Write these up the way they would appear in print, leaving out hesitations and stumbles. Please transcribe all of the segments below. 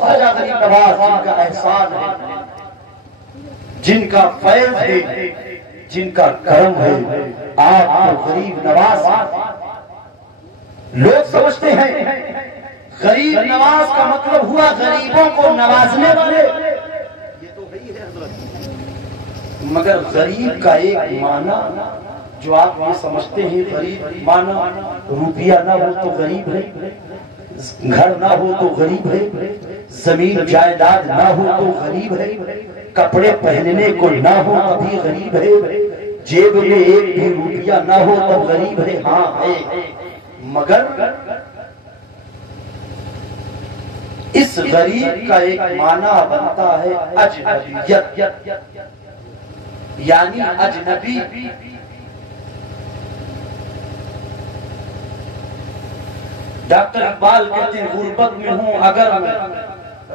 خواجہ غریب نواز جن کا احسان ہے، جن کا فیض ہے، جن کا کرم ہے، آپ کو غریب نواز لوگ سمجھتے ہیں غریب نواز کا مطلب ہوا غریبوں کو نوازنے والے، یہ تو وہی ہے حضرت، مگر غریب کا ایک معنی جو آپ یہ سمجھتے ہیں غریب معنی روپیہ نہ ہو تو غریب ہے، گھر نہ ہو تو غریب ہے، زمین جائیداد نہ ہو تو غریب ہے، کپڑے پہننے کو نہ ہو کبھی غریب ہے، جیب میں ایک بھی روپیہ نہ ہو تو غریب ہے، ہاں ہے، مگر اس غریب کا ایک معنی بنتا ہے اجنبیت، یعنی اجنبی۔ ڈاکٹر اقبال کہتے ہیں غربت میں ہوں اگر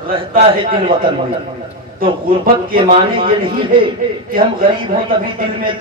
رہتا ہے دل وطن میں، تو غربت کے معنی یہ نہیں ہے کہ ہم غریب ہوں تبھی دل میں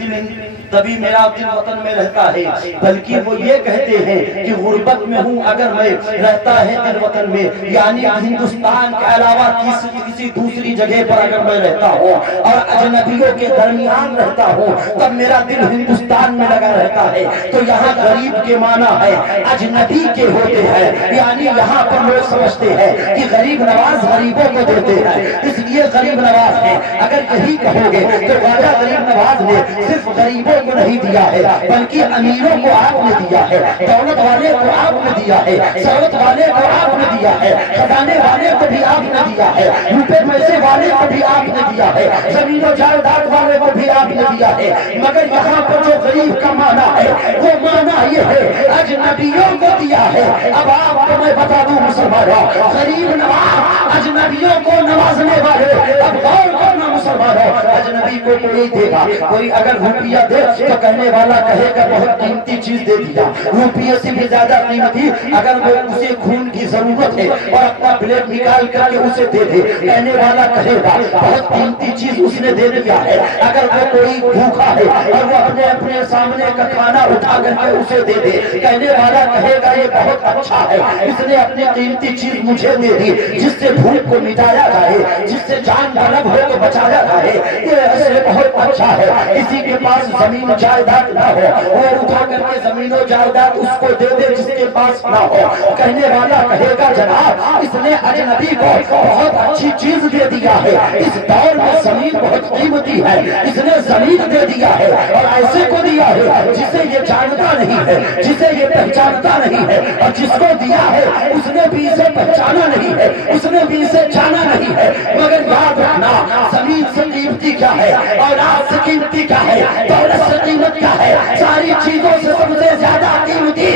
تبھی میرا دل وطن میں رہتا ہے، بلکہ وہ یہ کہتے ہیں کہ غربت میں ہوں اگر میں رہتا ہے دل وطن میں، یعنی ہندوستان کے علاوہ کسی دوسری جگہ پر اگر میں رہتا ہوں اور اجنبیوں کے درمیان رہتا ہوں تب میرا دل ہندوستان میں لگا رہتا ہے۔ تو یہاں غریب کے معنی ہے اجنبی کے ہوتے ہیں، یعنی یہاں پر لوگ سمجھتے ہیں کہ غریب نواز غریبوں کو دیتے ہیں، اس لیے غریب نواز ہے۔ اگر یہی کہو گے تو خواجہ غریب نواز نے صرف غریبوں کو نہیں دیا ہے بلکہ امیروں کو آپ نے دیا ہے، دولت والے کو آپ نے دیا ہے، ثروت والے کو آپ نے دیا ہے، خزانے والے کو بھی آپ نے دیا ہے، روپے پیسے والے کو بھی آپ نے دیا ہے، زمین و جائیداد والے کو بھی آپ نے دیا ہے، مگر یہاں پر جو غریب کا معنی ہے وہ معنی یہ ہے اجنبیوں کو دیا ہے۔ اب آپ کو میں بتا دوں مسلمانوں، غریب نواز اجنبیوں کو نوازنے والے، اب غور کرنا مسلمانوں، اجنبی کو کوئی دے گا، کوئی اگر روپیہ دے تو کہنے والا کہے گا بہت قیمتی چیز دے دیا، روپیے سے بھی زیادہ قیمتی اگر وہ اسے خون کی ضرورت ہے اور اپنا بلیڈ نکال کر کے اسے دے دے، کہنے والا کہے گا بہت قیمتی چیز اس نے دے دیا ہے۔ اگر وہ کوئی بھوکا ہے اور وہ اپنے سامنے کا کھانا اٹھا کر کے اسے دے دے، کہنے والا کہے گا یہ بہت اچھا ہے، اس نے اپنی قیمتی چیز مجھے دے دی، جس سے بھوک کو مٹایا جائے، جس سے جان طلب ہو تو بچایا جائے، یہ ایسے بہت اچھا ہے۔ کسی کے پاس زمین و جائیداد نہ ہو اور اٹھا کر کے زمین و جائیداد اس کو دے دے جس کے پاس نہ ہو، کہنے والا کہے گا جناب اس نے اجنبی کو بہت اچھی چیز دے دیا ہے، اس دور میں زمین بہت قیمتی ہے، اس نے زمین دے دیا ہے اور ایسے کو دیا ہے جسے یہ جانتا نہیں ہے، جسے یہ پہچانتا نہیں ہے، اور جس کو دیا ہے اس نے بھی اسے پہچانا نہیں ہے، اس نے بھی اسے جانا نہیں ہے۔ مگر یاد رکھنا زمین سے قیمتی کیا ہے، اولاد سے قیمتی کیا ہے، دولت سے قیمت کیا ہے، ساری چیزوں سے سب سے زیادہ قیمتی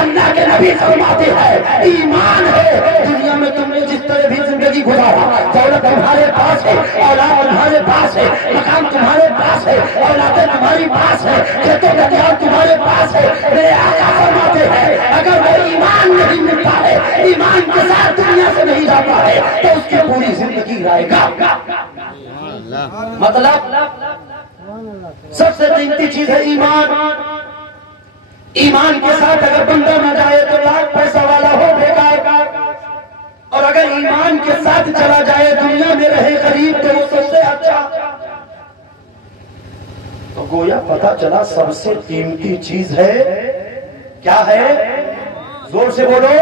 اللہ کے نبی فرماتے ہیں ایمان ہے۔ دنیا میں تم نے جس طرح بھی زندگی گزارا، دولت تمہارے پاس ہے، اولاد تمہارے پاس ہے، مکان تمہارے پاس ہے، اولادیں تمہاری پاس ہے، کھیتوں کا دیہات تمہارے پاس ہے، میرے آقا فرماتے ہیں اگر وہ ایمان نہیں ملتا ہے، ایمان کے ساتھ دنیا سے نہیں جاتا ہے تو اس کی پوری زندگی رائے گا۔ مطلب سب سے قیمتی چیز ہے ایمان، ایمان کے ساتھ اگر بندہ نہ جائے تو لاکھ پیسہ والا ہو بیکار، اور اگر ایمان کے ساتھ چلا جائے دنیا میں رہے غریب تو وہ سب سے اچھا۔ تو گویا پتا چلا سب سے قیمتی چیز ہے کیا ہے، زور سے بولو،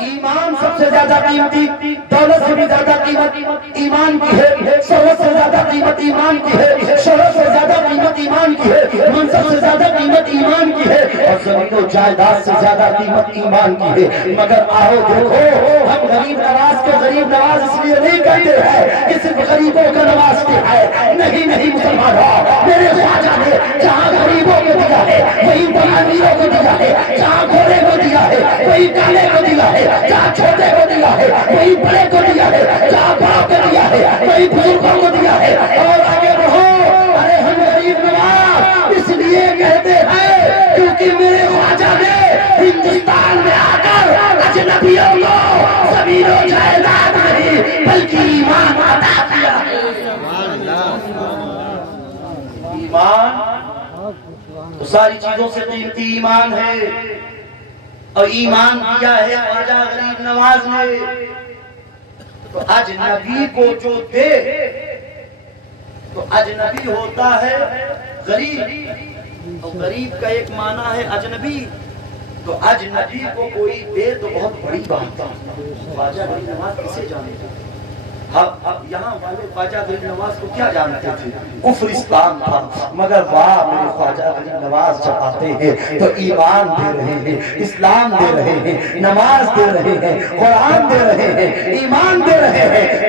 ایمان سب سے زیادہ قیمتی، دولت سے بھی زیادہ قیمت ایمان کی ہے، شہرت سے زیادہ قیمت ایمان کی ہے، شہرت سے زیادہ قیمت ایمان کی ہے، منصب سے زیادہ قیمت ایمان کی ہے، اور زمین و جائیداد سے زیادہ قیمت ایمان کی ہے۔ مگر آؤ دیکھو ہم غریب نواز کو غریب نواز اس لیے نہیں کہتے ہیں کہ صرف غریبوں کا نواز کیا ہے، نہیں نہیں مسلمانوں، میرے خواجہ نے جہاں غریبوں کو دیا ہے وہی امیروں کو دیا ہے، جہاں گھوڑے کو دیا ہے وہی کالے کو دیا ہے، جہاں چھوٹے کو دیا ہے وہی بڑے کو دیا ہے، جہاں بڑوں کو دیا ہے وہی بزرگوں کو دیا ہے۔ اور آگے بڑھو، ارے ہم غریب نواز اس لیے کہتے ہیں کیونکہ میرے خواجہ نے ہندوستان میں آ کر اجنبیوں کو زمین و جائیداد نہیں بلکہ ایمان عطا کیا ہے۔ ایمان تو ساری چیزوں سے قیمتی ایمان ہے، اور ایمان دیا ہے خواجہ غریب نواز نے۔ تو اجنبی کو جو دے تو اجنبی ہوتا ہے غریب، اور غریب کا ایک معنی ہے اجنبی، تو اجنبی کو کوئی دے تو بہت بڑی بات ہے۔ خواجہ غریب نواز کسے جانتے ہیں؟ اب یہاں والے خواجہ غریب نواز کو کیا جانتے تھے؟ کفرستان تھا، مگر واہ میرے خواجہ غریب نواز جب آتے ہیں تو ایمان دے رہے ہیں، اسلام دے رہے ہیں، نماز دے رہے ہیں، قرآن دے رہے ہیں، ایمان دے رہے ہیں،